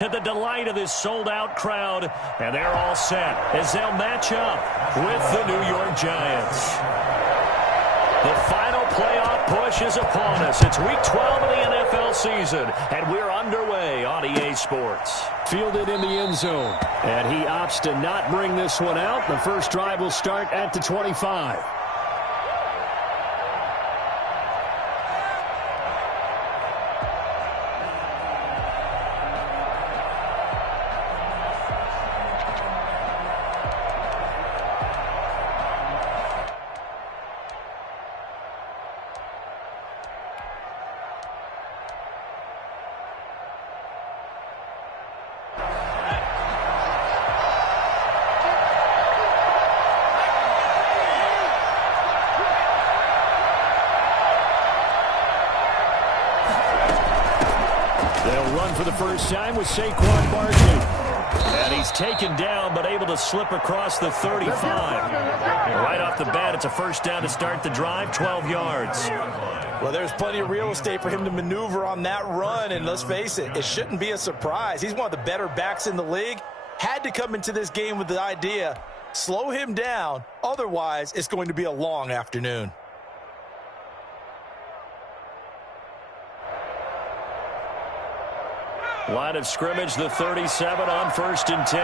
To the delight of this sold-out crowd, and they're all set as they'll match up with the New York Giants. The final playoff push is upon us. It's Week 12 of the NFL season, and we're underway on EA Sports. Fielded in the end zone, and he opts to not bring this one out. The first drive will start at the 25. For the first time with Saquon Barkley. And he's taken down but able to slip across the 35. Right off the bat, it's a first down to start the drive, 12 yards. Well, there's plenty of real estate for him to maneuver on that run, and let's face it, it shouldn't be a surprise. He's one of the better backs in the league. Had to come into this game with the idea, slow him down, otherwise it's going to be a long afternoon. Line of scrimmage, the 37 on 1st and 10.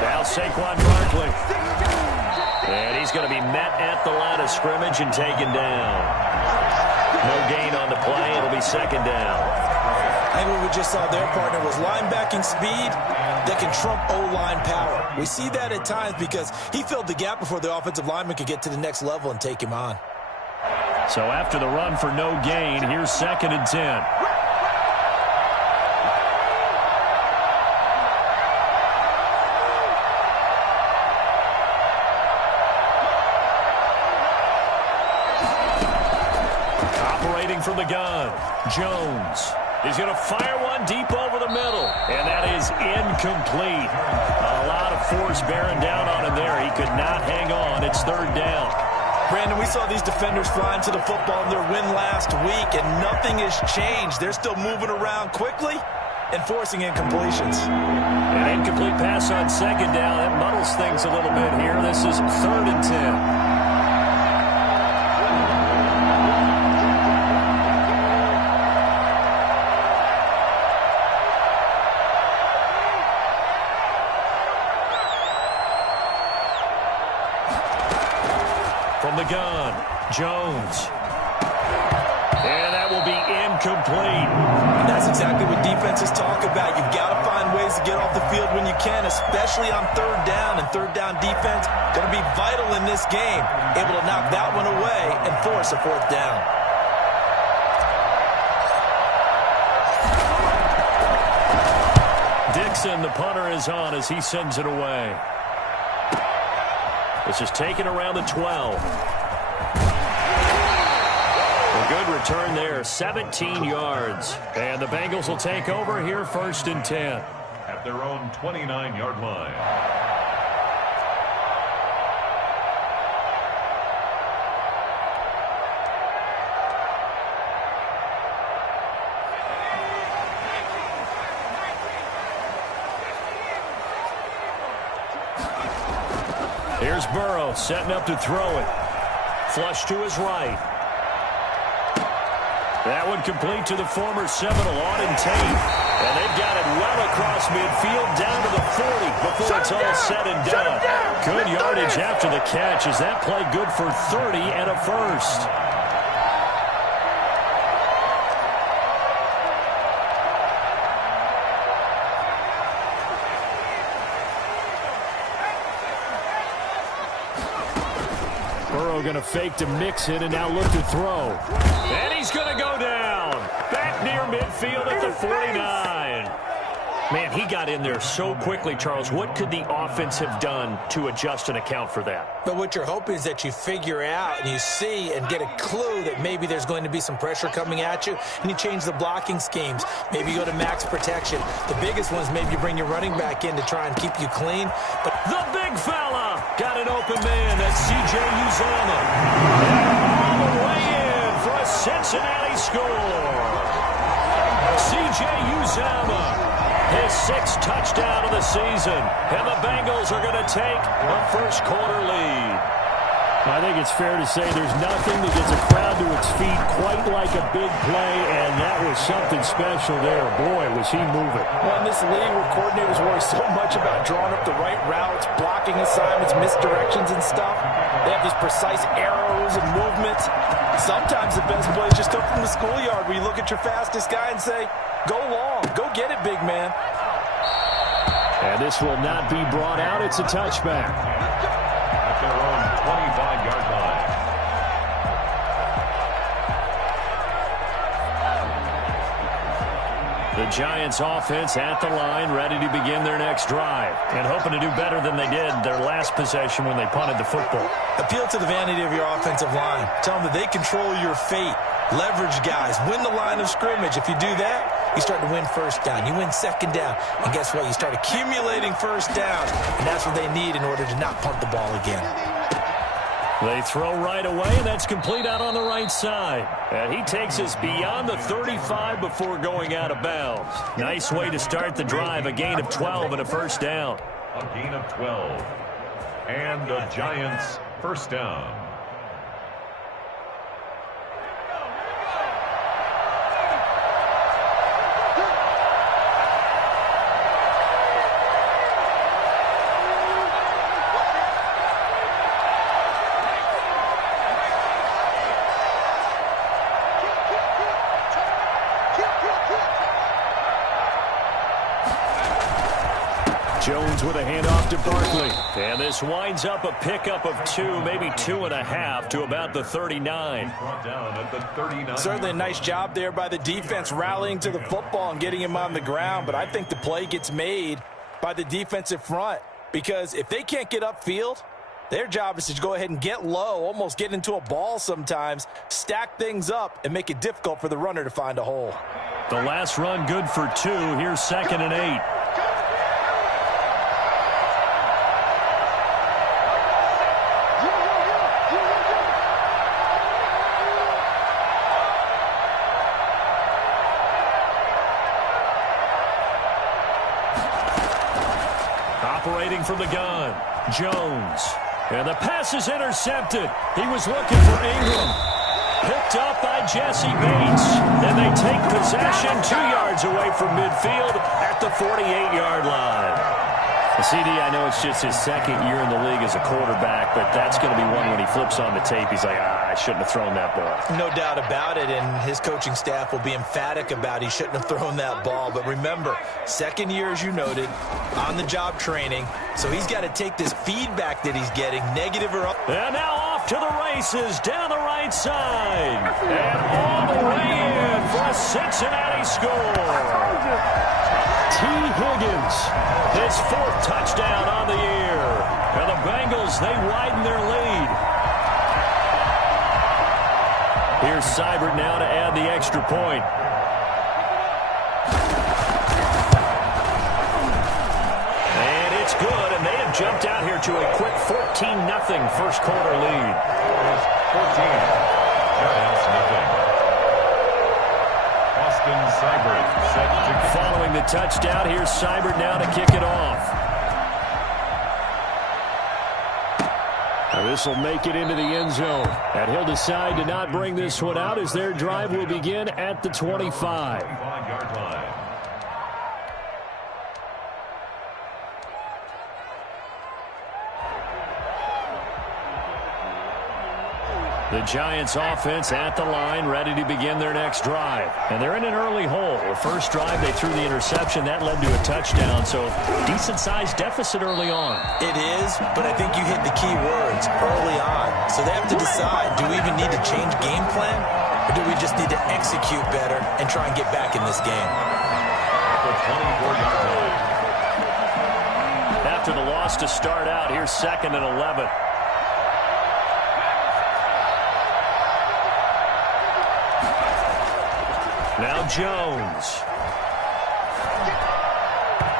Now Saquon Barkley. And he's going to be met at the line of scrimmage and taken down. No gain on the play. It'll be second down. I think what we just saw there, partner, was linebacking speed that can trump O-line power. We see that at times because he filled the gap before the offensive lineman could get to the next level and take him on. So after the run for no gain, here's 2nd and 10. Operating from the gun, Jones. He's going to fire one deep over the middle, and that is incomplete. A lot of force bearing down on him there. He could not hang on. It's 3rd down. Brandon, we saw these defenders flying to the football in their win last week, and nothing has changed. They're still moving around quickly and forcing incompletions. An incomplete pass on 2nd down. That muddles things a little bit here. This is 3rd and 10. From the gun, Jones. And that will be incomplete. And that's exactly what defenses talk about. You've got to find ways to get off the field when you can, especially on 3rd down. And 3rd down defense going to be vital in this game. Able to knock that one away and force a 4th down. Dixon, the punter, is on as he sends it away. This is taken around the 12. A good return there, 17 yards. And the Bengals will take over here 1st and 10. At their own 29-yard line. Here's Burrow setting up to throw it. Flush to his right. That one complete to the former Seminole, Auden Tate. And they've got it well across midfield down to the 40 before it's all said and done. Good yardage after the catch. Is that play good for 30 and a first? Burrow going to fake to mix it and now look to throw. And he's going to go down. Back near midfield at the 49. Man, he got in there so quickly, Charles. What could the offense have done to adjust and account for that? But what you're hoping is that you figure out and you see and get a clue that maybe there's going to be some pressure coming at you, and you change the blocking schemes. Maybe you go to max protection. The biggest one is maybe you bring your running back in to try and keep you clean. But the big fella got an open man. That's C.J. Uzomah. And all the way in for a Cincinnati score. His 6th touchdown of the season. And the Bengals are going to take a first-quarter lead. I think it's fair to say there's nothing that gets a crowd to its feet quite like a big play, and that was something special there. Boy, was he moving. Well, in this league where coordinators worry so much about drawing up the right routes, blocking assignments, misdirections and stuff, they have these precise arrows and movements. Sometimes the best plays just come from the schoolyard where you look at your fastest guy and say, go long, go get it, big man. And this will not be brought out. It's a touchback. At their own 25-yard line. The Giants offense at the line, ready to begin their next drive, and hoping to do better than they did their last possession when they punted the football. Appeal to the vanity of your offensive line. Tell them that they control your fate. Leverage guys. Win the line of scrimmage. If you do that, you start to win first down. You win second down. And guess what? You start accumulating first downs. And that's what they need in order to not punt the ball again. They throw right away, and that's complete out on the right side. And he takes us beyond the 35 before going out of bounds. Nice way to start the drive, a gain of 12 and a first down. A gain of 12. And the Giants first down. Jones with a handoff to Barkley. And this winds up a pickup of 2, maybe 2.5 to about the 39. Brought down at the 39. Certainly a nice job there by the defense rallying to the football and getting him on the ground. But I think the play gets made by the defensive front. Because if they can't get upfield, their job is to go ahead and get low, almost get into a ball sometimes, stack things up, and make it difficult for the runner to find a hole. The last run good for 2. Here's 2nd and 8. Operating from the gun, Jones. And the pass is intercepted. He was looking for Ingram. Picked up by Jesse Bates. And they take possession 2 yards away from midfield at the 48-yard line. CD, I know it's just his 2nd year in the league as a quarterback, but that's going to be one when he flips on the tape. He's like, I shouldn't have thrown that ball. No doubt about it, and his coaching staff will be emphatic about he shouldn't have thrown that ball. But remember, 2nd year, as you noted, on-the-job training, so he's got to take this feedback that he's getting, negative or up. And now off to the races, down the right side. And all the way in for a Cincinnati score. T. Higgins, his 4th touchdown on the year. And the Bengals, they widen their lead. Here's Seibert now to add the extra point. And it's good, and they have jumped out here to a quick 14-0 first-quarter lead. 14. Giants nothing. Seibert set to... Following the touchdown, here's Seibert now to kick it off. Now this will make it into the end zone. And he'll decide to not bring this one out as their drive will begin at the 25. 25-yard line. The Giants offense at the line, ready to begin their next drive. And they're in an early hole. The first drive, they threw the interception. That led to a touchdown, so decent-sized deficit early on. It is, but I think you hit the key words, early on. So they have to decide, do we even need to change game plan, or do we just need to execute better and try and get back in this game? The 24-yard line. After the loss to start out, here's 2nd and 11. Now Jones.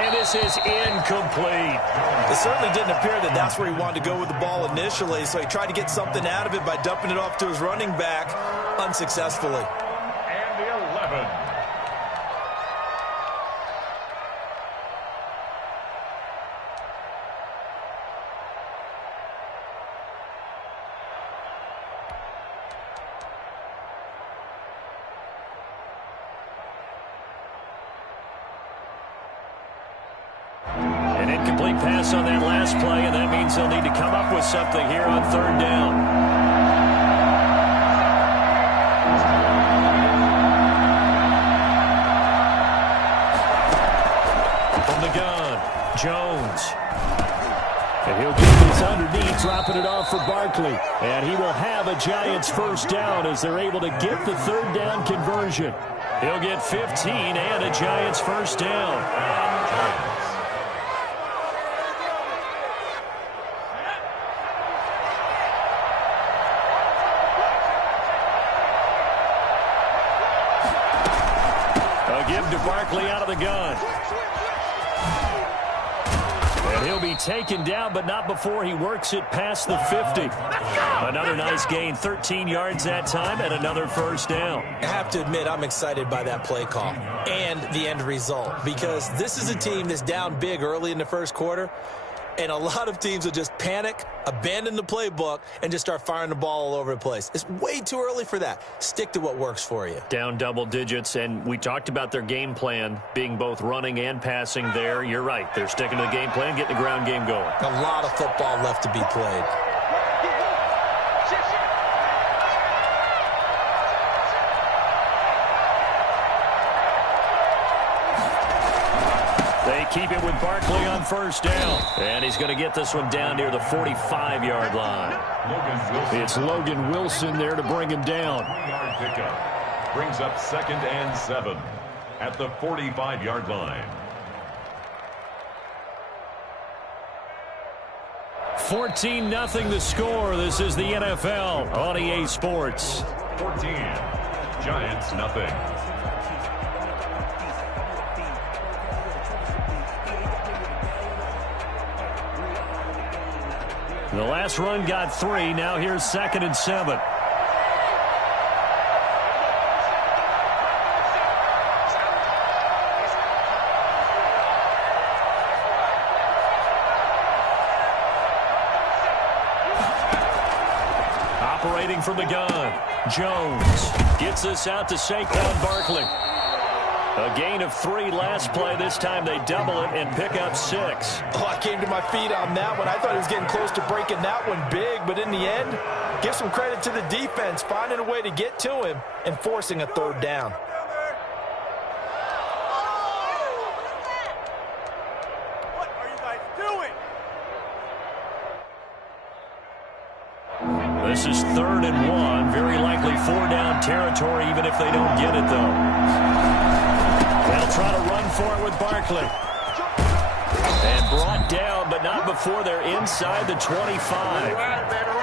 And this is incomplete. It certainly didn't appear that that's where he wanted to go with the ball initially, so he tried to get something out of it by dumping it off to his running back unsuccessfully. And the 11. An incomplete pass on that last play, and that means they'll need to come up with something here on third down. From the gun, Jones. And he'll get this underneath, dropping it off for Barkley. And he will have a Giants first down as they're able to get the third down conversion. He'll get 15 and a Giants first down. A give to Barkley out of the gun. And he'll be taken down, but not before he works it past the 50. Another nice gain, 13 yards that time, and another first down. I have to admit, I'm excited by that play call and the end result, because this is a team that's down big early in the first quarter, and a lot of teams will just panic, abandon the playbook, and just start firing the ball all over the place. It's way too early for that. Stick to what works for you. Down double digits, and we talked about their game plan being both running and passing there. You're right. They're sticking to the game plan, getting the ground game going. A lot of football left to be played. Keep it with Barkley on first down. And he's going to get this one down near the 45-yard line. It's Logan Wilson there to bring him down. 3-yard pickup brings up 2nd and 7 at the 45-yard line. 14-0 the score. This is the NFL on EA Sports. 14, Giants nothing. The last run got 3. Now here's 2nd and 7. Operating from the gun, Jones gets this out to Saquon Barkley. A gain of 3 last play. This time they double it and pick up 6. Oh, I came to my feet on that one. I thought he was getting close to breaking that one big, but in the end, give some credit to the defense, finding a way to get to him and forcing a third down. What are you guys doing? This is 3rd and 1. Very likely 4-down territory, even if they don't get it, though. They'll try to run for it with Barkley. And brought down, but not before they're inside the 25.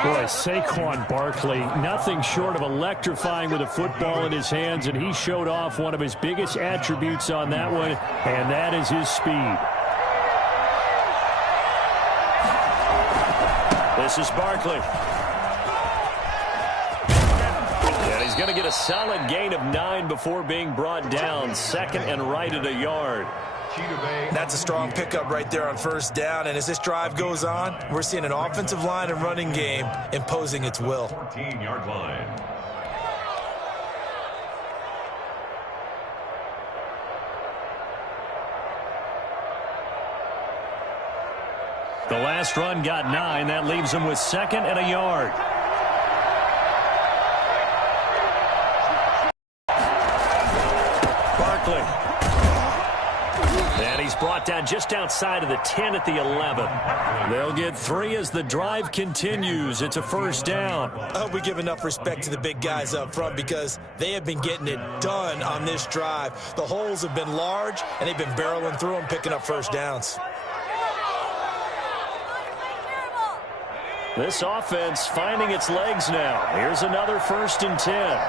Boy, Saquon Barkley, nothing short of electrifying with a football in his hands, and he showed off one of his biggest attributes on that one, and that is his speed. This is Barkley. He's going to get a solid gain of 9 before being brought down. 2nd and right at a yard. That's a strong pickup right there on first down. And as this drive goes on, we're seeing an offensive line and running game imposing its will. 14-yard line. The last run got 9. That leaves him with 2nd and a yard. And he's brought down just outside of the 10 at the 11. They'll get 3 as the drive continues. It's a first down. I hope we give enough respect to the big guys up front, because they have been getting it done on this drive. The holes have been large, and they've been barreling through them, picking up first downs. This offense finding its legs now. Here's another 1st and 10.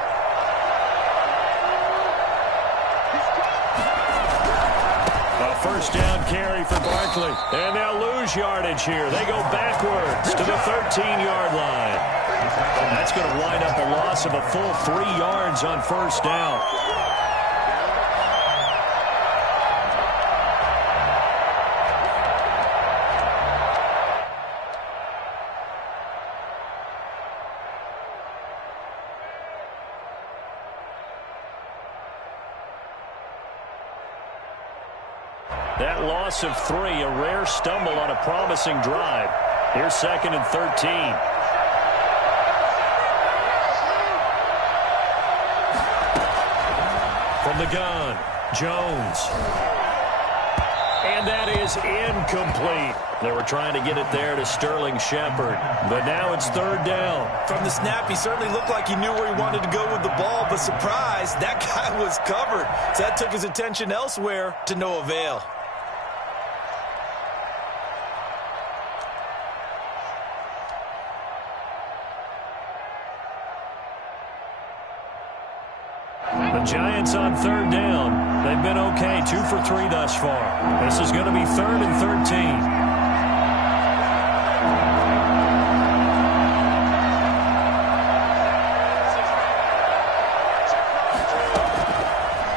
First down carry for Barkley. And they'll lose yardage here. They go backwards to the 13-yard line. That's going to wind up a loss of a full 3 yards on first down. That loss of 3, a rare stumble on a promising drive. Here's 2nd and 13. From the gun, Jones. And that is incomplete. They were trying to get it there to Sterling Shepard. But now it's 3rd down. From the snap, he certainly looked like he knew where he wanted to go with the ball, but surprise, that guy was covered. So that took his attention elsewhere to no avail. The Giants on 3rd down. They've been okay, 2 for 3 thus far. This is going to be 3rd and 13.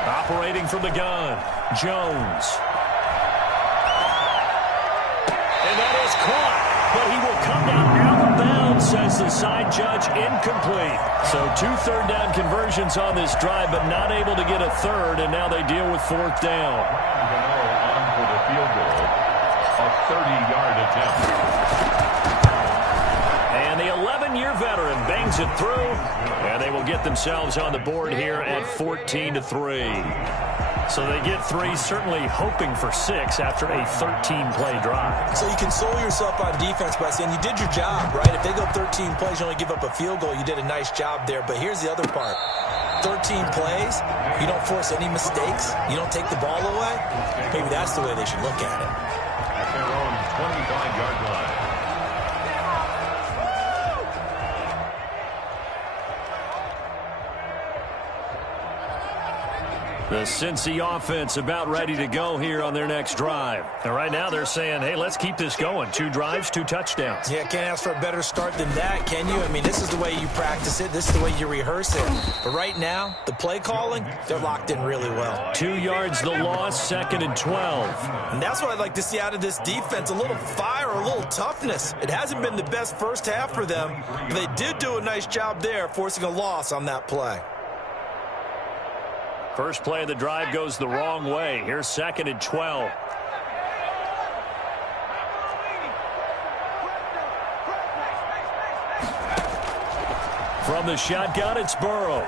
Operating from the gun, Jones. And that is caught, but he will come down out of bounds, says the side judge, incomplete. So 2 third-down conversions on this drive, but not able to get a third, and now they deal with 4th down. On for the field goal, a 30-yard attempt. And the 11-year veteran bangs it through, and they will get themselves on the board here at 14-3. So they get 3, certainly hoping for 6 after a 13-play drive. So you console yourself on defense by saying you did your job, right? If they go 13 plays, you only give up a field goal, you did a nice job there. But here's the other part. 13 plays, you don't force any mistakes, you don't take the ball away. Maybe that's the way they should look at it. At their own 25-yard line. The Cincy offense about ready to go here on their next drive. And right now they're saying, hey, let's keep this going. 2 drives, 2 touchdowns. Yeah, can't ask for a better start than that, can you? I mean, this is the way you practice it. This is the way you rehearse it. But right now, the play calling, they're locked in really well. 2 yards the loss, 2nd and 12. And that's what I'd like to see out of this defense, a little fire, a little toughness. It hasn't been the best first half for them, but they did do a nice job there, forcing a loss on that play. First play of the drive goes the wrong way. Here's 2nd and 12. From the shotgun, it's Burrow.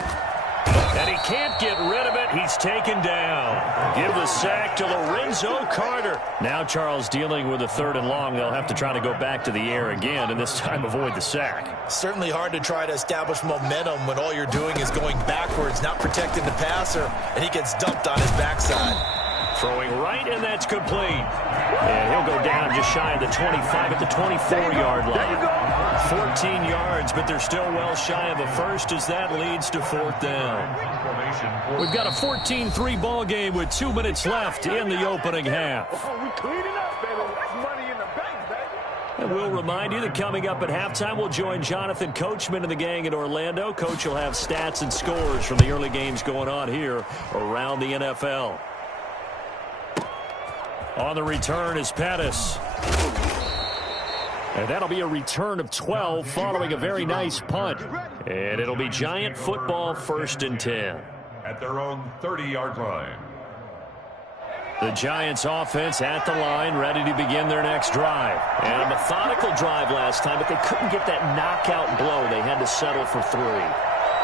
And he can't get rid of it. He's taken down. Give the sack to Lorenzo Carter. Now Charles dealing with a 3rd and long. They'll have to try to go back to the air again, and this time avoid the sack. Certainly hard to try to establish momentum when all you're doing is going backwards, not protecting the passer, and he gets dumped on his backside. Throwing right, and that's complete. And he'll go down just shy of the 25 at the 24-yard line. 14 yards, but they're still well shy of a first as that leads to 4th down. We've got a 14-3 ball game with 2 minutes left in the opening half. We cleaning up, baby. That's money in the bank, baby. And we'll remind you that coming up at halftime, we'll join Jonathan Coachman and the gang in Orlando. Coach will have stats and scores from the early games going on here around the NFL. On the return is Pettis. And that'll be a return of 12 following a very nice punt. And it'll be Giant football, 1st and 10. At their own 30-yard line. The Giants offense at the line, ready to begin their next drive. And a methodical drive last time, but they couldn't get that knockout blow. They had to settle for 3.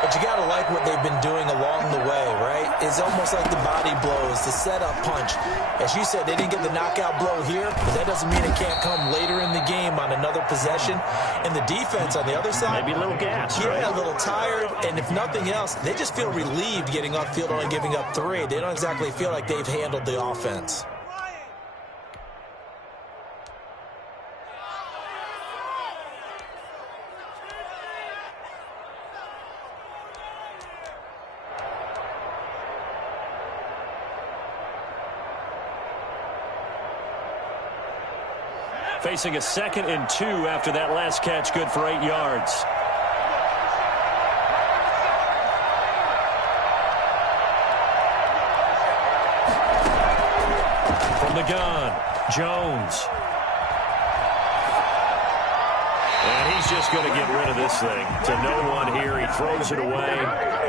But you got to like what they've been doing along the way, right? It's almost like the body blows, the setup punch. As you said, they didn't get the knockout blow here, but that doesn't mean it can't come later in the game on another possession. And the defense on the other side, maybe a little gas, yeah, right? A little tired. And if nothing else, they just feel relieved getting upfield only giving up 3. They don't exactly feel like they've handled the offense. Facing a 2nd and 2 after that last catch, good for 8 yards. From the gun, Jones. And he's just going to get rid of this thing. To no one here, he throws it away,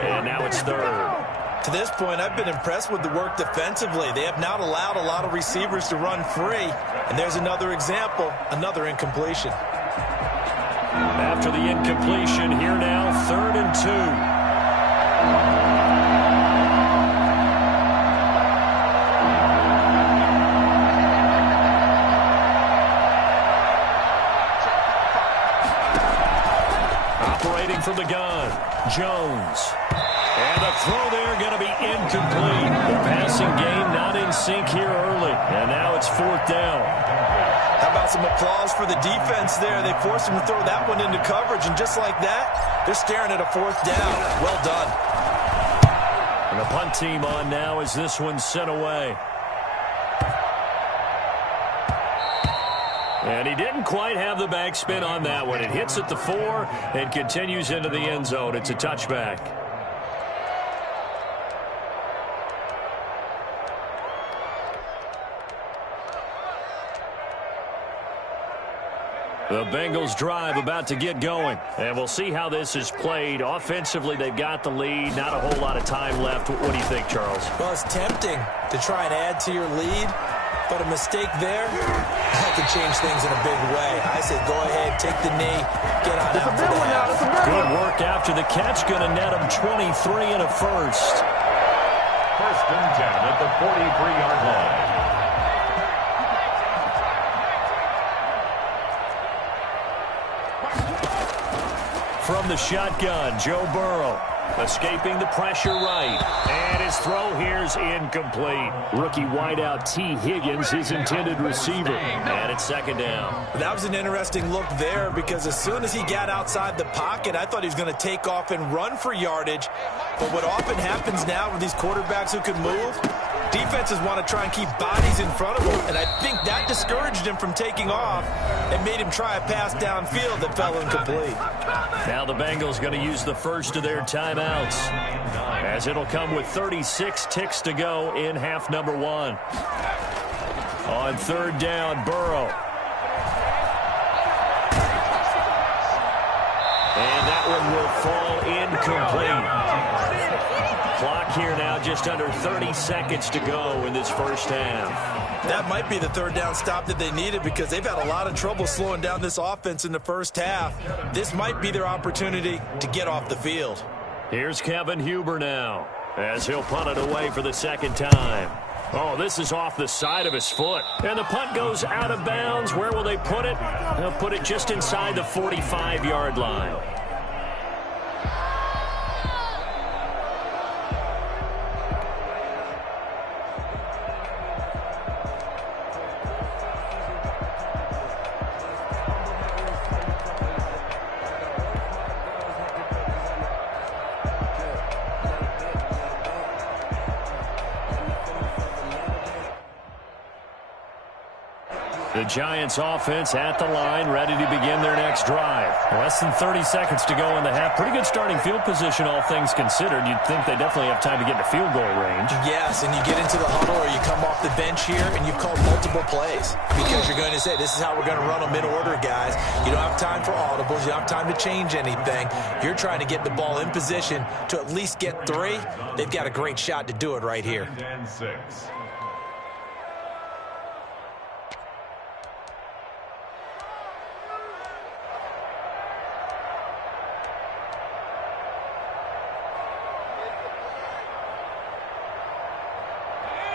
and now it's 3rd. To this point, I've been impressed with the work defensively. They have not allowed a lot of receivers to run free. And there's another example, another incompletion. After the incompletion, here now, 3rd and 2. From the gun, Jones. And the throw there going to be incomplete. The passing game not in sync here early. And now it's 4th down. How about some applause for the defense there? They forced him to throw that one into coverage, and just like that, they're staring at a 4th down. Well done. And the punt team on now as this one's sent away. And he didn't quite have the backspin on that one. It hits at the 4 and continues into the end zone. It's a touchback. The Bengals drive about to get going. And we'll see how this is played. Offensively, they've got the lead. Not a whole lot of time left. What do you think, Charles? Well, it's tempting to try and add to your lead. But a mistake there, that could change things in a big way. I say go ahead, take the knee, get on out for the half. Good work after the catch. Going to net him 23 and a first. 1st and 10 at the 43-yard line. From the shotgun, Joe Burrow. Escaping the pressure right. And his throw here's incomplete. Rookie wideout T. Higgins, his intended receiver. And it's 2nd down. That was an interesting look there because as soon as he got outside the pocket, I thought he was going to take off and run for yardage. But what often happens now with these quarterbacks who can move, defenses want to try and keep bodies in front of them. And I think that discouraged him from taking off and made him try a pass downfield that fell incomplete. Now the Bengals going to use the first of their timeouts, as it'll come with 36 ticks to go in half number 1. On 3rd down, Burrow. And that one will fall incomplete. Clock here now, just under 30 seconds to go in this first half. That might be the 3rd down stop that they needed because they've had a lot of trouble slowing down this offense in the first half. This might be their opportunity to get off the field. Here's Kevin Huber now as he'll punt it away for the 2nd time. Oh, this is off the side of his foot. And the punt goes out of bounds. Where will they put it? They'll put it just inside the 45-yard line. The Giants offense at the line, ready to begin their next drive. Less than 30 seconds to go in the half. Pretty good starting field position, all things considered. You'd think they definitely have time to get to field goal range. Yes, and you get into the huddle or you come off the bench here and you've called multiple plays because you're going to say, this is how we're going to run them in order, guys. You don't have time for audibles. You don't have time to change anything. You're trying to get the ball in position to at least get 3. They've got a great shot to do it right here. 6.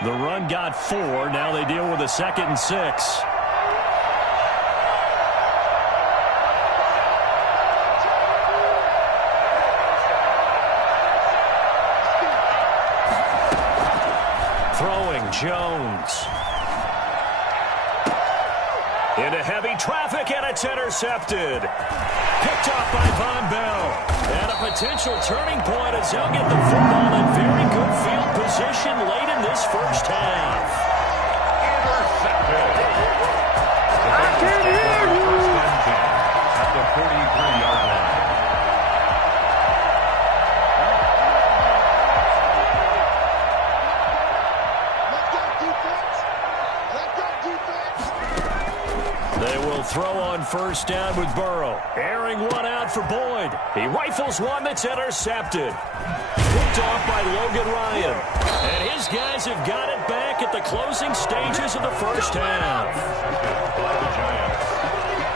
The run got 4. Now they deal with a 2nd and 6. Throwing Jones. Into heavy traffic, and it's intercepted. Picked off by Von Bell. And a potential turning point as he'll get the football in very good field position late in this first half. Intercepted. I can't hear you. 1st and 10 at the 43-yard line. They will throw on 1st down with Burrow. Airing one out for Boyd. He rifles one that's intercepted. picked off by Logan Ryan. And his guys have got it back at the closing stages of the first half. By the Giants.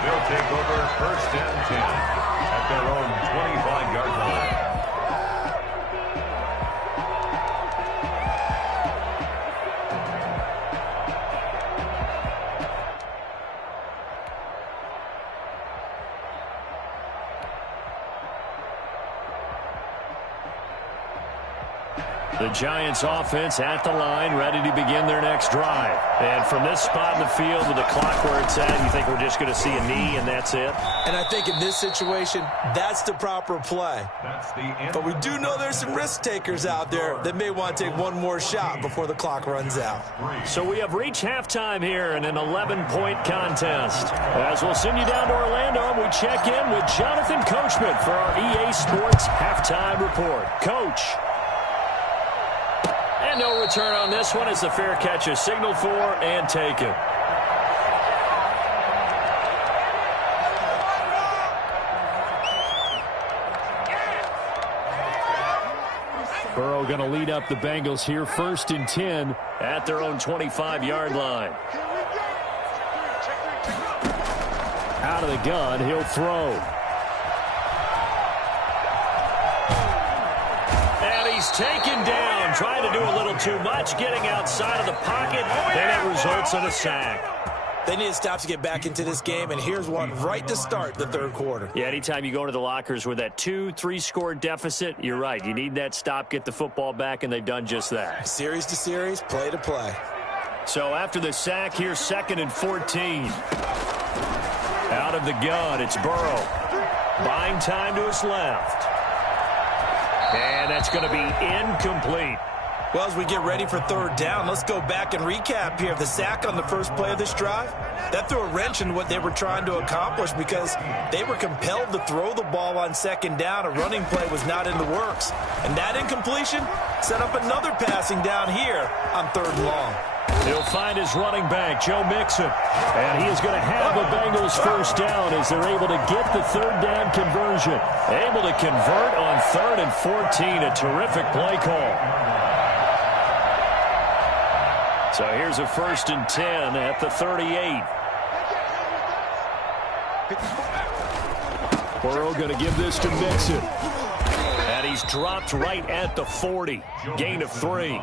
They'll take over first and 10 at their own 25-yard line. The Giants offense at the line, ready to begin their next drive. And from this spot in the field with the clock where it's at, you think we're just going to see a knee and that's it? And I think in this situation, that's the proper play. But we do know there's some risk takers out there that may want to take one more shot before the clock runs out. So we have reached halftime here in an 11-point contest. As we'll send you down to Orlando, and we check in with Jonathan Coachman for our EA Sports Halftime Report. Coach. And no return on this one as the fair catch is signaled for and taken. Burrow going to lead up the Bengals here, 1st and 10 at their own 25-yard line. Out of the gun, he'll throw. And he's taken down, trying to do a little too much, getting outside of the pocket, and it results in a sack. They need to stop to get back into this game, and here's one right to start the third quarter. Yeah, anytime you go into the lockers with that 2-3 score deficit, you're right. You need that stop, get the football back, and they've done just that. Series to series, play to play. So after the sack, here's 2nd and 14. Out of the gun, it's Burrow. Buying time to his left. And that's going to be incomplete. Well, as we get ready for third down, let's go back and recap here. The sack on the first play of this drive, that threw a wrench in what they were trying to accomplish because they were compelled to throw the ball on 2nd down. A running play was not in the works. And that incompletion set up another passing down here on 3rd and long. He'll find his running back, Joe Mixon. And he is going to have a Bengals first down as they're able to get the 3rd down conversion. Able to convert on 3rd and 14. A terrific play call. So here's a 1st and 10 at the 38. Burrow going to give this to Mixon. And he's dropped right at the 40. Gain of 3.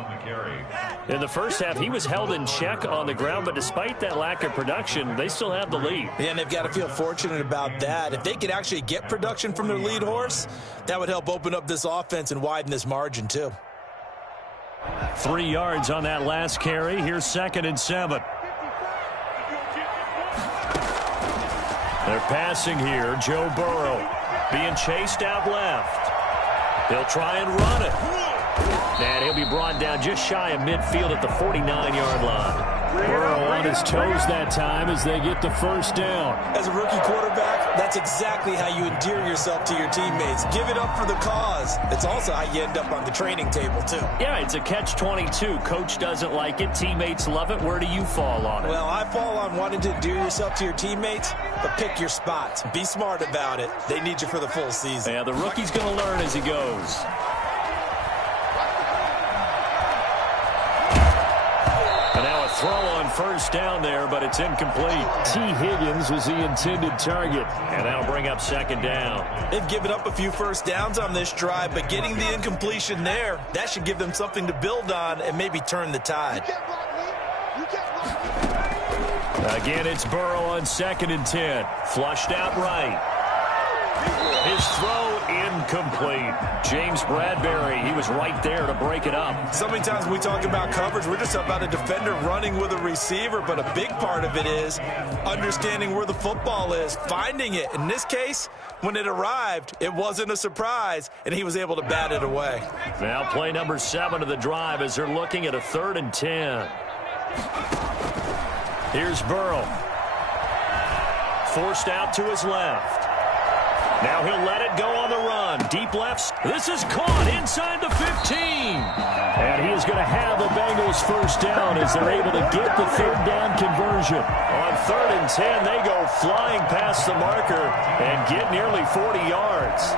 In the first half, he was held in check on the ground, but despite that lack of production, they still have the lead. Yeah, and they've got to feel fortunate about that. If they could actually get production from their lead horse, that would help open up this offense and widen this margin too. 3 yards on that last carry. Here's 2nd and 7. They're passing here. Joe Burrow being chased out left. He'll try and run it. And he'll be brought down just shy of midfield at the 49-yard line. Burrow on his toes that time as they get the first down. As a rookie quarterback, that's exactly how you endear yourself to your teammates. Give it up for the cause. It's also how you end up on the training table, too. Yeah, it's a catch-22. Coach doesn't like it. Teammates love it. Where do you fall on it? Well, I fall on wanting to endear yourself to your teammates, but pick your spots. Be smart about it. They need you for the full season. Yeah, the rookie's going to learn as he goes. Throw on first down there, but it's incomplete. T. Higgins was the intended target, and that'll bring up 2nd down. They've given up a few first downs on this drive, but getting the incompletion there, that should give them something to build on and maybe turn the tide. Again, it's Burrow on 2nd and 10. Flushed out right. His throw incomplete. James Bradbury, he was right there to break it up. So many times when we talk about coverage, we're just about a defender running with a receiver, but a big part of it is understanding where the football is, finding it. In this case, when it arrived, it wasn't a surprise, and he was able to bat it away. Now play number 7 of the drive as they're looking at a 3rd and 10. Here's Burrow. Forced out to his left. Now he'll let it go on the run. Deep left. This is caught inside the 15. And he is going to have a Bengals first down as they're able to get the 3rd down conversion. On 3rd and 10, they go flying past the marker and get nearly 40 yards.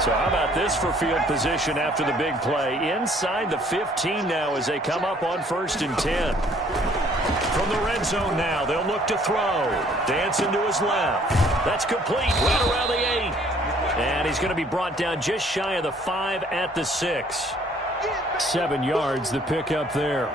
So how about this for field position after the big play? Inside the 15 now as they come up on 1st and 10. From the red zone now, they'll look to throw. Dancing to his left. That's complete right around the 8. And he's going to be brought down just shy of the 5 at the 6. 7 yards, the pickup there.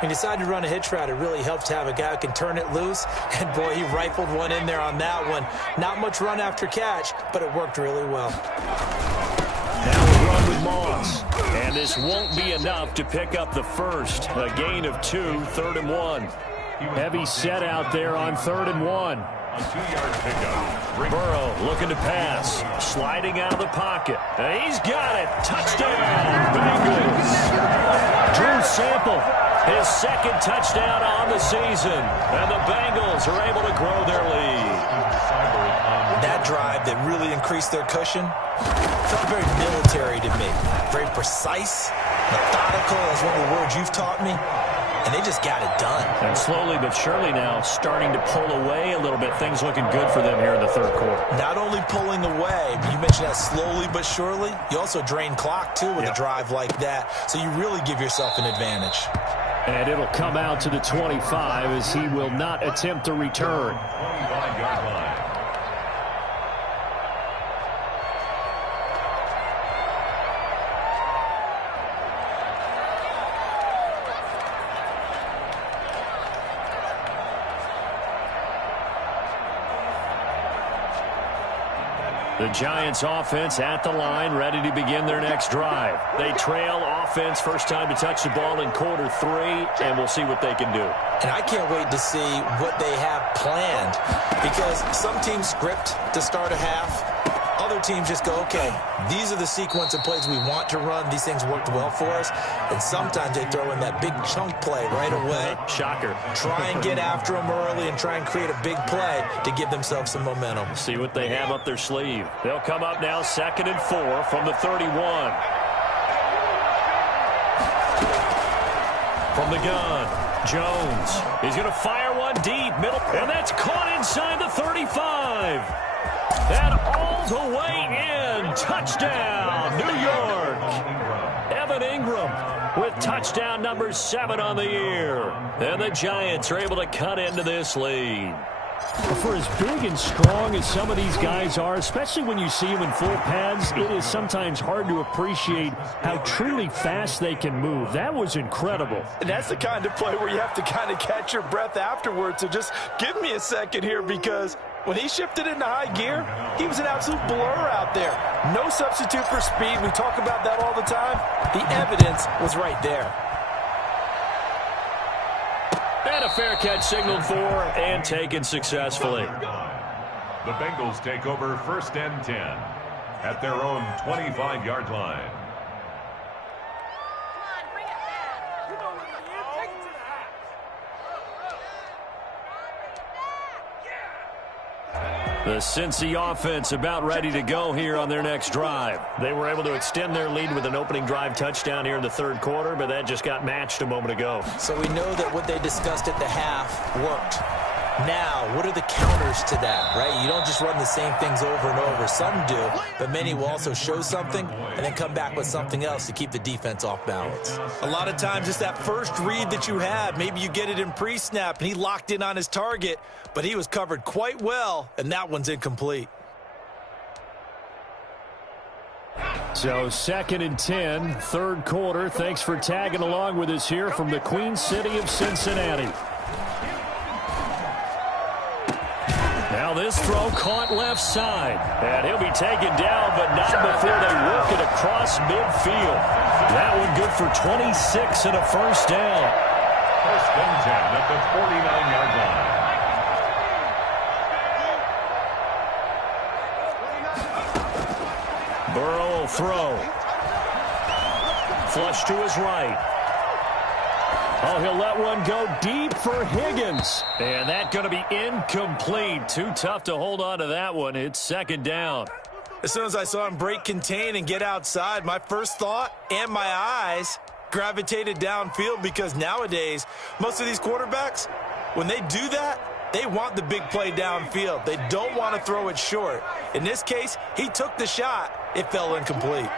He decided to run a hitch route. It really helps to have a guy who can turn it loose. And, boy, he rifled one in there on that one. Not much run after catch, but it worked really well. Now we'll run with Moss. And this won't be enough to pick up the first. A gain of 2, 3rd and 1. Heavy set out there on 3rd and 1. A 2-yard pickup. Burrow looking to pass. Sliding out of the pocket. And he's got it. Touchdown, Bengals. Drew Sample. His 2nd touchdown on the season. And the Bengals are able to grow their lead. That drive that really increased their cushion felt very military to me. Very precise, methodical, that's one of the words you've taught me. And they just got it done. And slowly but surely now starting to pull away a little bit. Things looking good for them here in the 3rd quarter. Not only pulling away, but you mentioned that slowly but surely. You also drain clock, too, with a drive like that. So you really give yourself an advantage. And it'll come out to the 25 as he will not attempt to return. 25-yard line. The Giants offense at the line, ready to begin their next drive. They trail offense, first time to touch the ball in quarter 3, and we'll see what they can do. And I can't wait to see what they have planned, because some teams script to start a half. Other teams just go, okay, these are the sequence of plays we want to run. These things worked well for us. And sometimes they throw in that big chunk play right away. Shocker. Try and get after them early and try and create a big play to give themselves some momentum. See what they have up their sleeve. They'll come up now 2nd and 4 from the 31. From the gun, Jones. He's going to fire one deep, middle, and that's caught inside the 35. And all the way in. Touchdown, New York. Evan Ingram with touchdown number 7 on the year. And the Giants are able to cut into this lead. For as big and strong as some of these guys are, especially when you see them in full pads, it is sometimes hard to appreciate how truly fast they can move. That was incredible. And that's the kind of play where you have to kind of catch your breath afterwards. So just give me a second here, because when he shifted into high gear, he was an absolute blur out there. No substitute for speed. We talk about that all the time. The evidence was right there. And a fair catch signaled for and taken successfully. The Bengals take over 1st and 10 at their own 25-yard line. The Cincy offense about ready to go here on their next drive. They were able to extend their lead with an opening drive touchdown here in the 3rd quarter, but that just got matched a moment ago. So we know that what they discussed at the half worked. Now, what are the counters to that, right? You don't just run the same things over and over. Some do, but many will also show something and then come back with something else to keep the defense off balance. A lot of times it's that first read that you have. Maybe you get it in pre-snap and he locked in on his target, but he was covered quite well, and that one's incomplete. So 2nd and 10, 3rd quarter. Thanks for tagging along with us here from the Queen City of Cincinnati. Now this throw caught left side. And he'll be taken down, but not before they work it across midfield. That one good for 26 and a first down. 1st and 10 at the 49-yard line. Burrow will throw. Flush to his right. Oh, he'll let one go deep for Higgins. And that's going to be incomplete. Too tough to hold on to that one. It's 2nd down. As soon as I saw him break contain and get outside, my first thought and my eyes gravitated downfield, because nowadays, most of these quarterbacks, when they do that, They want the big play downfield. They don't want to throw it short. In this case, he took the shot. It fell incomplete.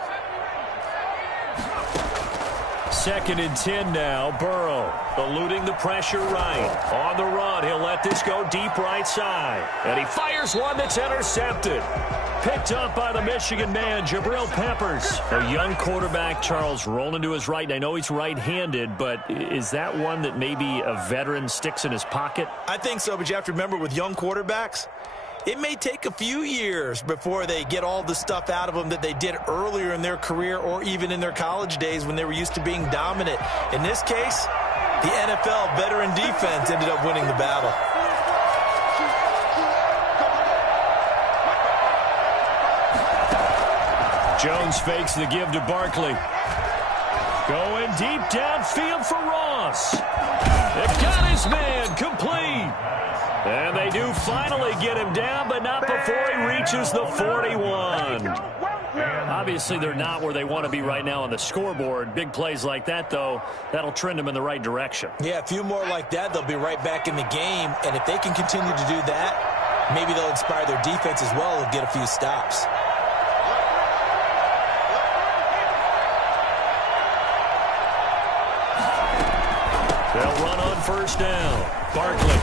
2nd and 10 now. Burrow eluding the pressure right. On the run, he'll let this go deep right side. And he fires one that's intercepted. Picked up by the Michigan man, Jabril Peppers. A young quarterback, Charles, rolling to his right. And I know he's right-handed, but is that one that maybe a veteran sticks in his pocket? I think so, but you have to remember with young quarterbacks, it may take a few years before they get all the stuff out of them that they did earlier in their career or even in their college days when they were used to being dominant. In this case, the NFL veteran defense ended up winning the battle. Jones fakes the give to Barkley. Going deep downfield for Ross. They've got his man complete. And they do finally get him down, but not before he reaches the 41. Obviously, they're not where they want to be right now on the scoreboard. Big plays like that, though, that'll trend them in the right direction. Yeah, a few more like that, they'll be right back in the game. And if they can continue to do that, maybe they'll inspire their defense as well and get a few stops. They'll run on 1st down. Barkley.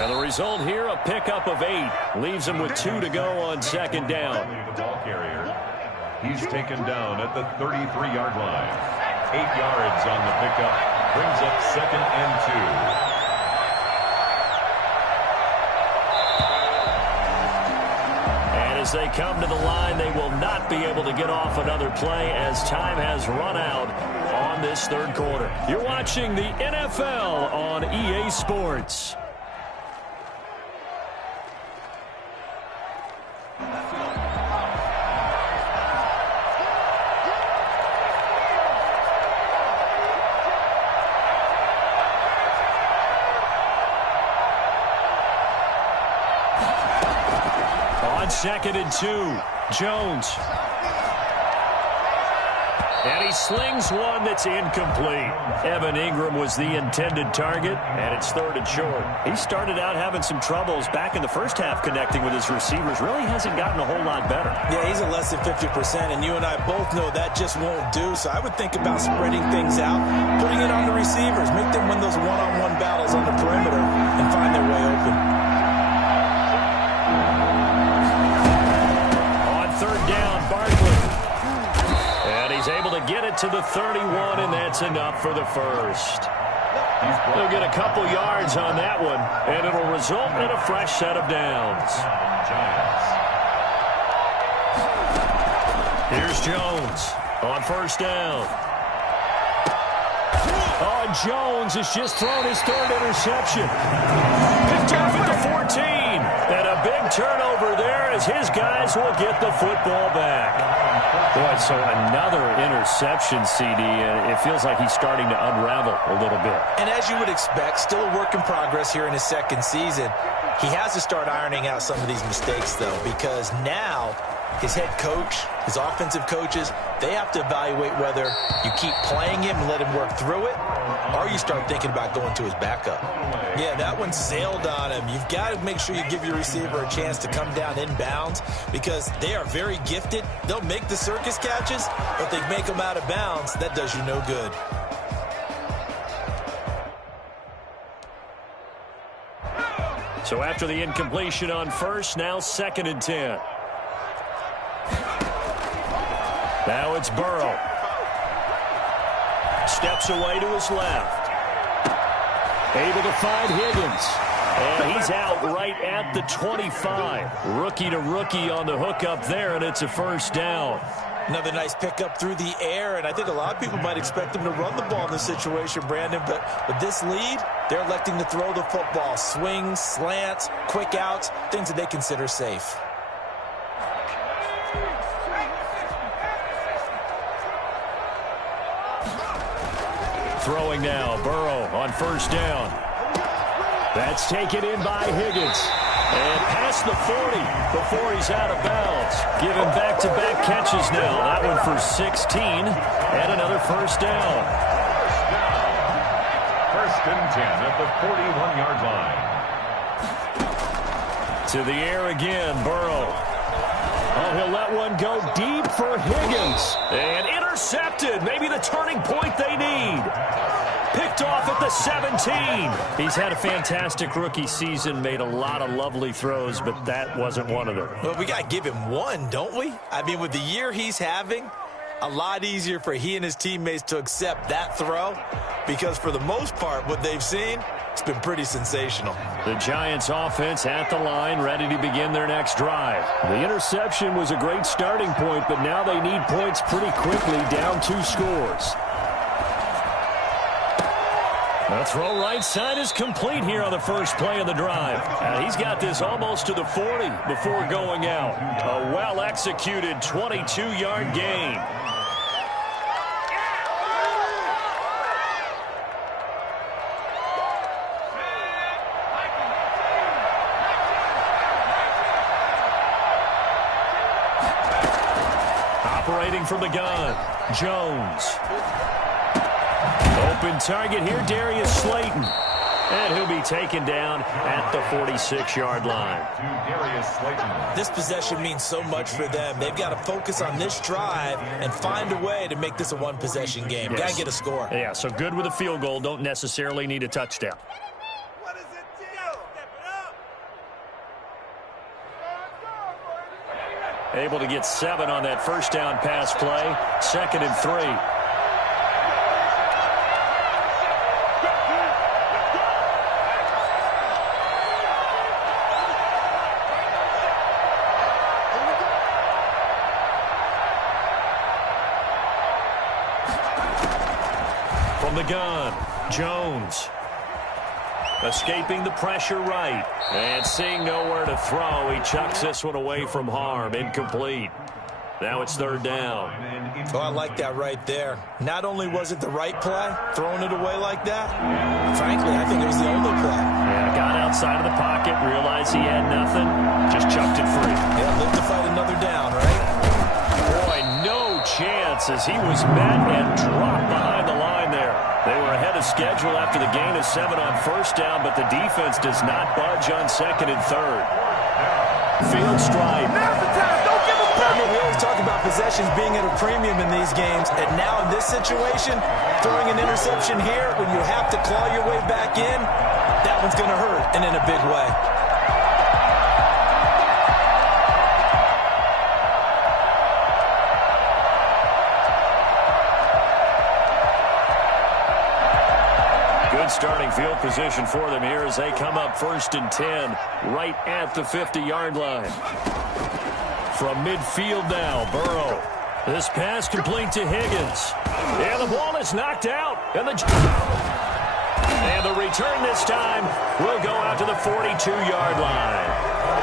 And the result here, a pickup of 8. Leaves him with 2 to go on 2nd down. The ball carrier. He's taken down at the 33-yard line. 8 yards on the pickup. Brings up 2nd and 2. And as they come to the line, they will not be able to get off another play as time has run out on this 3rd quarter. You're watching the NFL on EA Sports. On 2nd and 2, Jones. And he slings one that's incomplete. Evan Ingram was the intended target, and it's 3rd and short. He started out having some troubles back in the first half connecting with his receivers. Really hasn't gotten a whole lot better. Yeah, he's at less than 50%, and you and I both know that just won't do. So I would think about spreading things out, putting it on the receivers, make them win those one-on-one battles on the perimeter, and find their way open. On 3rd down, Barkley. And he's able to get it to the 31, and that's enough for the 1st. They'll get a couple yards on that one, and it'll result in a fresh set of downs. Here's Jones on 1st down. Oh, and Jones has just thrown his 3rd interception. Picked up at the 14. And a big turnover there as his guys will get the football back. Boy, so another interception, CD. It feels like he's starting to unravel a little bit. And as you would expect, still a work in progress here in his 2nd season. He has to start ironing out some of these mistakes, though, because now his head coach, his offensive coaches, they have to evaluate whether you keep playing him and let him work through it, or you start thinking about going to his backup. Yeah, that one sailed on him. You've got to make sure you give your receiver a chance to come down inbounds because they are very gifted. They'll make the circus catches, but they make them out of bounds. That does you no good. So after the incompletion on 1st, now 2nd and 10. Now it's Burrow. Steps away to his left. Able to find Higgins. And he's out right at the 25. Rookie to rookie on the hookup there, and it's a 1st down. Another nice pickup through the air, and I think a lot of people might expect him to run the ball in this situation, Brandon, but with this lead, they're electing to throw the football. Swings, slants, quick outs, things that they consider safe. Throwing now, Burrow on 1st down. That's taken in by Higgins. And past the 40 before he's out of bounds. Giving back-to-back catches now. That one for 16 and another 1st down. 1st and 10 at the 41-yard line. To the air again, Burrow. Oh, he'll let one go deep for Higgins. And intercepted. Maybe the turning point they need. Picked off at the 17. He's had a fantastic rookie season, made a lot of lovely throws, but that wasn't one of them. Well, we got to give him one, don't we? I mean, with the year he's having, a lot easier for he and his teammates to accept that throw because for the most part, what they've seen, it's been pretty sensational. The Giants offense at the line, ready to begin their next drive. The interception was a great starting point, but now they need points pretty quickly, down 2 scores. The throw right side is complete here on the first play of the drive. And he's got this almost to the 40 before going out. A well-executed 22-yard gain. Operating from the gun, Jones. Open target here, Darius Slayton. And he'll be taken down at the 46-yard line. This possession means so much for them. They've got to focus on this drive and find a way to make this a one-possession game. Yes. Got to get a score. Yeah, so good with a field goal. Don't necessarily need a touchdown. Able to get 7 on that first down pass play. 2nd and 3. From the gun, Jones. Escaping the pressure right. And seeing nowhere to throw, he chucks this one away from harm. Incomplete. Now it's 3rd down. Oh, I like that right there. Not only was it the right play, throwing it away like that, frankly, I think it was the only play. Yeah, got outside of the pocket, realized he had nothing, just chucked it free. Yeah, live to fight another down, right? Boy, no chance as he was met and dropped behind the line there. They were ahead of schedule after the gain of 7 on first down, but the defense does not budge on 2nd and 3rd. Field stripe. We always talk about possessions being at a premium in these games, and now in this situation, throwing an interception here when you have to claw your way back in, that one's going to hurt, and in a big way. Good starting field position for them here as they come up 1st and 10, right at the 50-yard line. From midfield now, Burrow. This pass complete to Higgins. And the ball is knocked out. And the return this time will go out to the 42-yard line.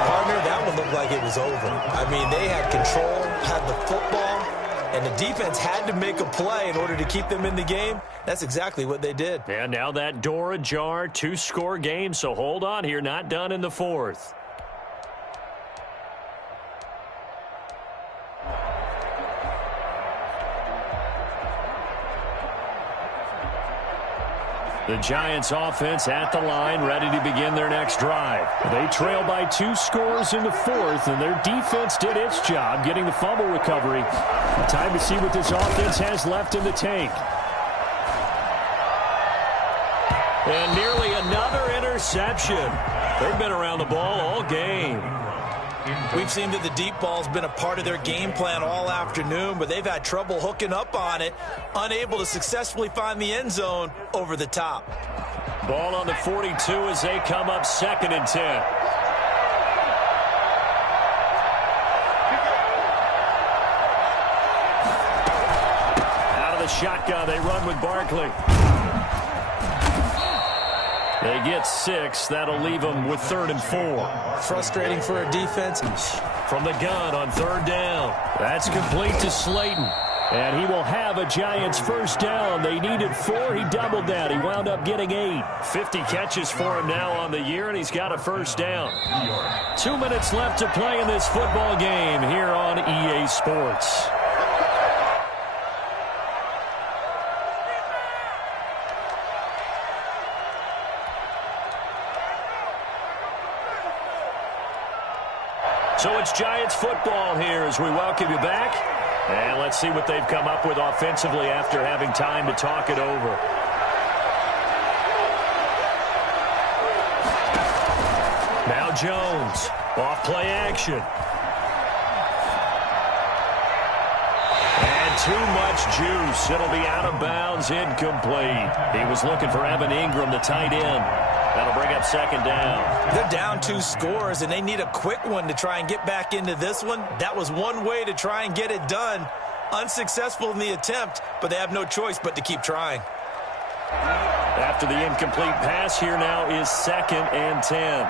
Partner, that one looked like it was over. I mean, they had control, had the football, and the defense had to make a play in order to keep them in the game. That's exactly what they did. And now that door ajar, 2-score game, so hold on here, not done in the 4th. The Giants offense at the line, ready to begin their next drive. They trail by 2 scores in the 4th, and their defense did its job getting the fumble recovery. Time to see what this offense has left in the tank. And nearly another interception. They've been around the ball all game. We've seen that the deep ball's been a part of their game plan all afternoon, but they've had trouble hooking up on it, unable to successfully find the end zone over the top. Ball on the 42 as they come up 2nd and 10. Out of the shotgun, they run with Barkley. They get 6. That'll leave them with 3rd and 4. Frustrating for a defense. From the gun on 3rd down. That's complete to Slayton. And he will have a Giants first down. They needed 4. He doubled that. He wound up getting 8. 50 catches for him now on the year, and he's got a first down. 2 minutes left to play in this football game here on EA Sports. So it's Giants football here as we welcome you back. And let's see what they've come up with offensively after having time to talk it over. Now Jones, off play action. And too much juice. It'll be out of bounds, incomplete. He was looking for Evan Ingram, the tight end. That'll bring up second down. They're down 2 scores, and they need a quick one to try and get back into this one. That was one way to try and get it done. Unsuccessful in the attempt, but they have no choice but to keep trying. After the incomplete pass, here now is 2nd and 10.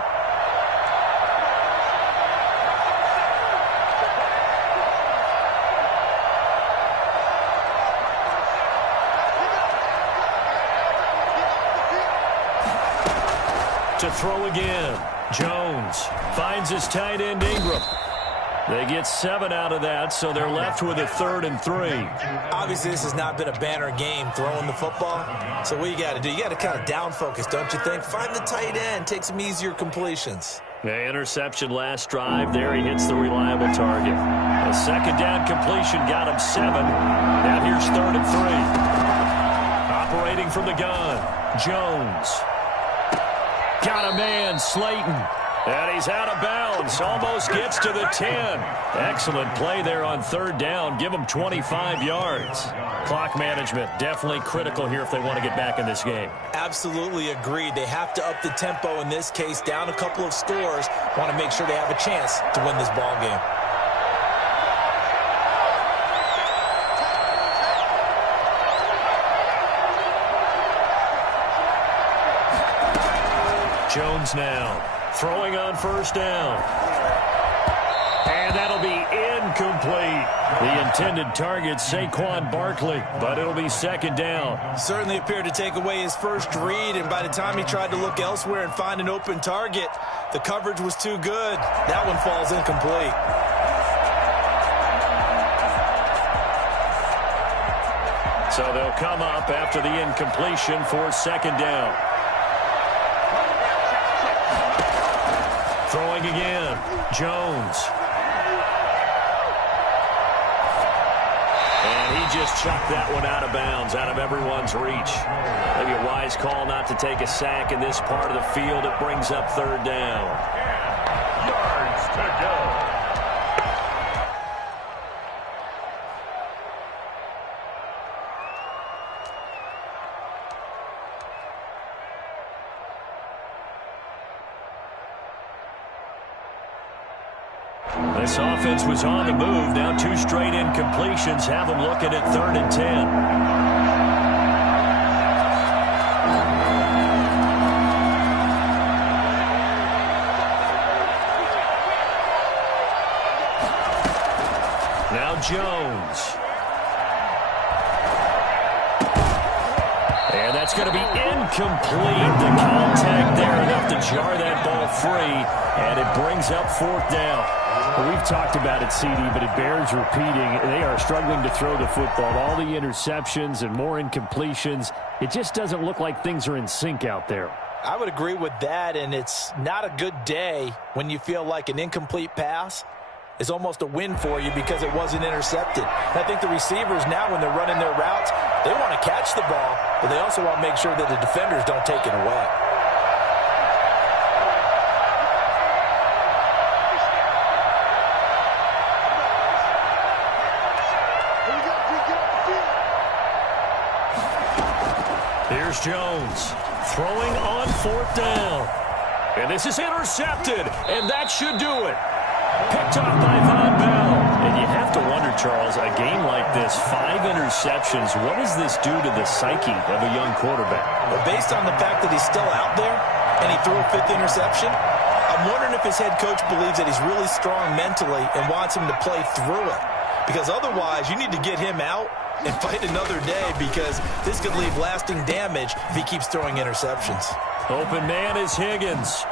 To throw again. Jones finds his tight end Ingram. They get 7 out of that, so they're left with a 3rd and 3. Obviously, this has not been a banner game throwing the football. So what you got to do, you got to kind of down focus, don't you think? Find the tight end, take some easier completions. The interception last drive. There he hits the reliable target. A second down completion got him 7. Now here's 3rd and 3. Operating from the gun, Jones. Got a man, Slayton. And he's out of bounds. Almost gets to the 10. Excellent play there on 3rd down. Give them 25 yards. Clock management definitely critical here if they want to get back in this game. Absolutely agreed. They have to up the tempo in this case. Down a couple of scores. Want to make sure they have a chance to win this ball game. Jones now throwing on 1st down. And that'll be incomplete. The intended target, Saquon Barkley, but it'll be 2nd down. Certainly appeared to take away his first read, and by the time he tried to look elsewhere and find an open target, the coverage was too good. That one falls incomplete. So they'll come up after the incompletion for 2nd down. Throwing again, Jones. And he just chucked that one out of bounds, out of everyone's reach. Maybe a wise call not to take a sack in this part of the field. It brings up 3rd down. Yards to go. This offense was on the move. Now 2 straight incompletions have them looking at 3rd and 10. Now Jones. And that's going to be incomplete. The contact there enough to jar that ball free. And it brings up 4th down. Well, we've talked about it, CD, but it bears repeating. They are struggling to throw the football. All the interceptions and more incompletions. It just doesn't look like things are in sync out there. I would agree with that, and it's not a good day when you feel like an incomplete pass is almost a win for you because it wasn't intercepted. And I think the receivers now, when they're running their routes, they want to catch the ball, but they also want to make sure that the defenders don't take it away. Here's Jones throwing on 4th down. And this is intercepted, and that should do it. Picked off by Von Bell. And you have to wonder, Charles, a game like this, 5 interceptions, what does this do to the psyche of a young quarterback? Well, based on the fact that he's still out there and he threw a 5th interception, I'm wondering if his head coach believes that he's really strong mentally and wants him to play through it. Because otherwise, you need to get him out and fight another day because this could leave lasting damage if he keeps throwing interceptions. Open man is Higgins.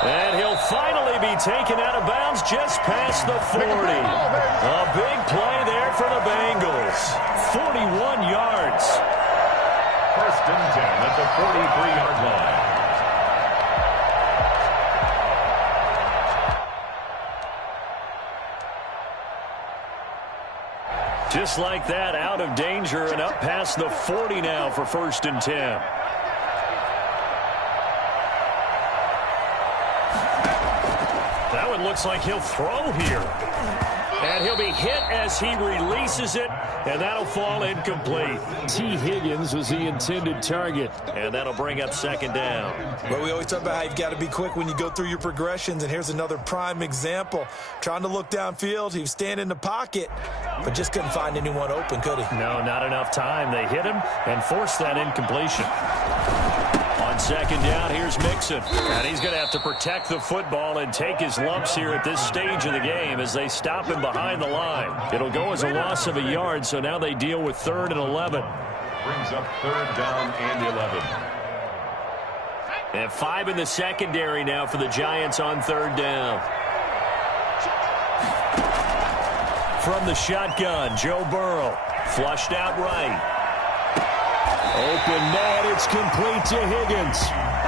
And he'll finally be taken out of bounds just past the 40. A big play there for the Bengals. 41 yards. 1st and 10 at the 43-yard line. just like that, out of danger and up past the 40 now for 1st and 10. That one looks like he'll throw here. And he'll be hit as he releases it, and that'll fall incomplete. T. Higgins was the intended target, and that'll bring up 2nd down. Well, we always talk about how you've got to be quick when you go through your progressions, and here's another prime example. Trying to look downfield, he was standing in the pocket, but just couldn't find anyone open, could he? No, not enough time. They hit him and forced that incompletion. On 2nd down, here's Mixon. And he's going to have to protect the football and take his lumps here at this stage of the game as they stop him behind the line. It'll go as a loss of a yard, so now they deal with 3rd and 11. Brings up 3rd down and 11. And 5 in the secondary now for the Giants on 3rd down. From the shotgun, Joe Burrow. Flushed out right. Open net, it's complete to Higgins.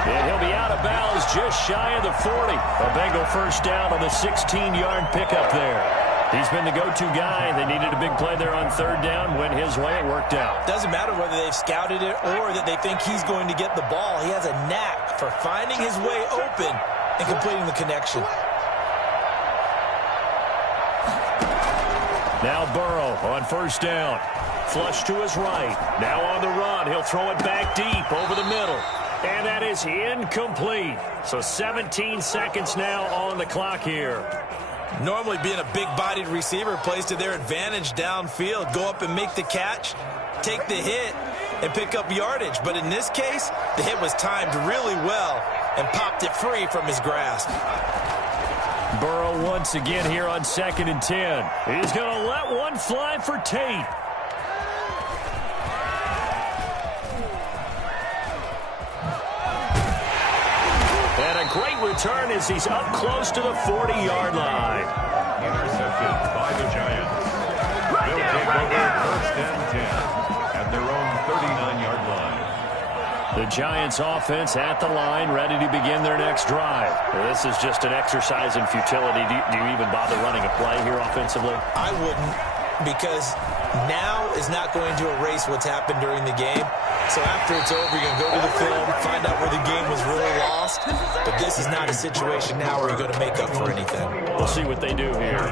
And he'll be out of bounds just shy of the 40. A Bengal 1st down on the 16-yard pickup there. He's been the go-to guy. They needed a big play there on 3rd down. Went his way, it worked out. Doesn't matter whether they've scouted it or that they think he's going to get the ball. He has a knack for finding his way open and completing the connection. Now Burrow on 1st down. Flush to his right. Now on the run. He'll throw it back deep over the middle. And that is incomplete. So 17 seconds now on the clock here. Normally being a big-bodied receiver plays to their advantage downfield. Go up and make the catch, take the hit, and pick up yardage. But in this case, the hit was timed really well and popped it free from his grasp. Burrow once again here on 2nd and 10. He's going to let one fly for Tate. And a great return as he's up close to the 40-yard line. Intercepted by the Giants. They'll take over 1st and 10 at their own 39-yard line. The Giants offense at the line, ready to begin their next drive. Well, this is just an exercise in futility. Do you even bother running a play here offensively? I wouldn't, because now is not going to erase what's happened during the game. So after it's over, you're going to go to the film, find out where the game was really lost. But this is not a situation now where you're going to make up for anything. We'll see what they do here.